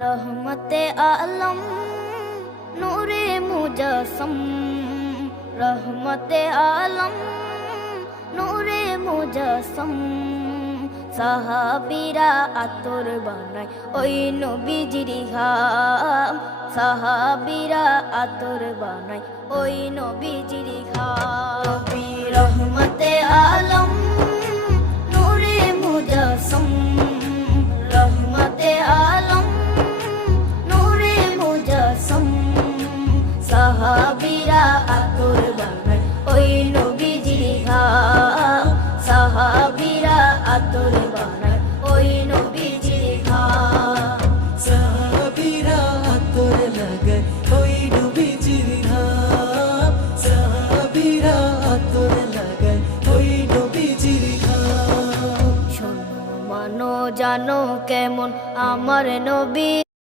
रहमते आलम नूरे मुजस्सम, रहमते आलम नूरे मुजस्सम। সাহাবীরা আতর বানায় ওই নবীজির ঘাম, সাহাবীরা আতর বানায় ওই নবীজির ঘাম। নবী রহমতে আলম নূরে মুজস্সম, রহমতে আলম নূরে মুজস্সম। সাহাবীরা আতর বানায় ওই নবীজির ঘাম, সাহাবীরা আতর বানায় ওই নবীজির ঘাম। সাহাবীরা আতর লাগায় ওই নবীজির ঘাম, সাহাবীরা আতর লাগায় ওই নবীজির ঘাম। শোনো মানো জানো কেমন আমার নবী।